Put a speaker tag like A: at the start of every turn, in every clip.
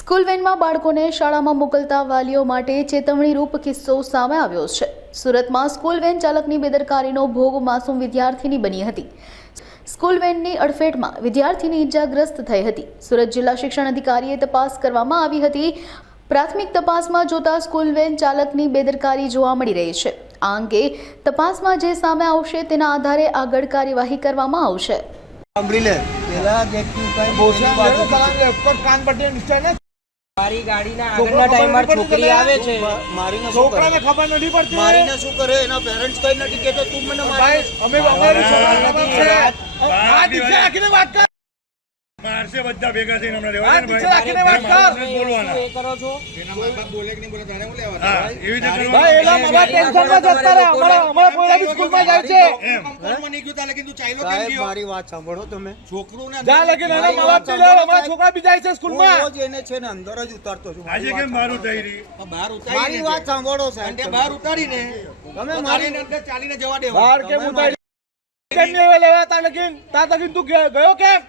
A: School વેનમાં બાળકોને શાળામાં મોકલતા વાલીઓ માટે ચેતવણીરૂપ કિસ્સો સામે આવ્યો છે. સુરતમાં સ્કૂલ વેન ચાલકની બેદરકારીનો ભોગ માસૂમ વિદ્યાર્થીની બની હતી. સ્કૂલ વેનની અડફેટમાં વિદ્યાર્થીની ઇજાગ્રસ્ત થઈ હતી. સુરત જિલ્લા શિક્ષણ અધિકારીએ તપાસ કરવામાં આવી હતી. પ્રાથમિક તપાસમાં જોતા સ્કૂલ વેન ચાલકની બેદરકારી જોવા મળી રહી છે. આ અંગે તપાસમાં જે સામે આવશે તેના આધારે આગળ કાર્યવાહી કરવામાં આવશે.
B: સાંભળી લે. પેલા વ્યક્તિ કઈ બોલશે
C: કાન પટ્ટી નિશ્ચય ને
D: મારી ગાડીના આગળના
C: ખબર
D: છોકરી આવે છે.
B: મારીને શું
C: છોકરાને
B: કરે?
C: ખબર નથી પડતી
B: મારીને શું કરે? એના પેરેન્ટ્સ કઈ નથી કહેતો તું મને
C: ભાઈ અમે અમારી સવાલ છે? આ
E: દિવસ-
C: દીક્ષા વાત કર.
E: મારશે બધા ભેગા થઈને હમણાં
C: આ
E: રહેવા દે ને
C: દીક્ષા રાખીને વાત કર.
D: તમે
E: બોલવાના.
D: શું એ કરો છો?
E: હા, એવી રીતે કરવાનું.
C: ભાઈ એના મામા ટેન્શનમાં જતા રહે અમારા અમારા પોયરા બી સ્કૂલમાં જાય છે.
E: એમ
B: સાહેબ મારી વાત સાંભળો તમે.
C: જ્યાં લગીને એના મા બાપથી લે અમારા છોકરા બી જાય છે
B: હું
C: સ્કૂલમાં
B: રોજ એને છે ને અંદર જ ઉતારતો છું.
E: આજે કેમ મારું થઈ રહી
B: મારી વાત સાંભળો તમે.
F: બહાર ઉતારીને
B: મારી
F: ચાલીને જવા દેવા.
C: કેમ લેવા તા લગીન? તા લગીન તું ગયો કેમ?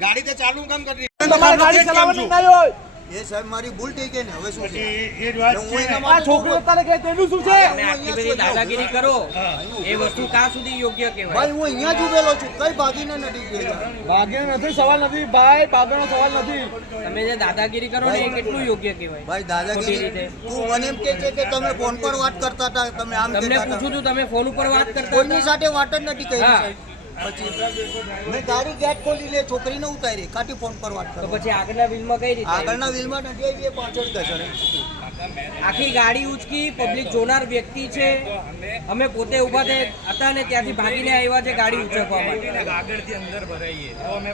F: ગાડી તો ચાલુ કામ કરી
C: તમારે ગાડી ચલાવવાની ના હોય.
B: એ સાહેબ મારી ભૂલ થઈ ગઈ ને હવે શું છે?
E: એ જ વાત છે.
C: આ છોકરો તારે કે તેનું શું છે?
D: આટલી બધી દાદાગીરી કરો. એ વસ્તુ ક્યાં સુધી યોગ્ય કહેવાય?
B: ભાઈ હું અહીંયા જ ઉભેલો છું. કઈ ભાગીને નથી ગયો
C: ભાગ્ય નથી સવાલ નથી. ભાઈ ભાગ્યનો સવાલ નથી.
D: તમે જે દાદાગીરી કરો ને એ કેટલું યોગ્ય કહેવાય?
B: ભાઈ દાદાગીરી તું મને એમ કે છે કે તમે ફોન પર વાત કરતા હતા તમે આમ
D: તમને પૂછું છું તમે ફોન ઉપર વાત કરતા
B: કોઈની? સાથે વાત જ નથી કરી મેં ગાડી ગેટ ખોલી લે છોકરીને ઉતારી ખાટી ફોન પર વાત કરો.
D: પછી આગળના વિલમાં કઈ રીતે
B: આગળના વિલમાં નથી આવી પાછળ ઘસરે
D: આખી ગાડી ઉચકી પબ્લિક જોનાર વ્યક્તિ છે. અમે પોતે ઊભા થઈ હતા ને ત્યાંથી ભાગીને આવ્યા છે ગાડી ઉચકવા માટે.
E: આગળથી અંદર ભરાઈએ. તો અમે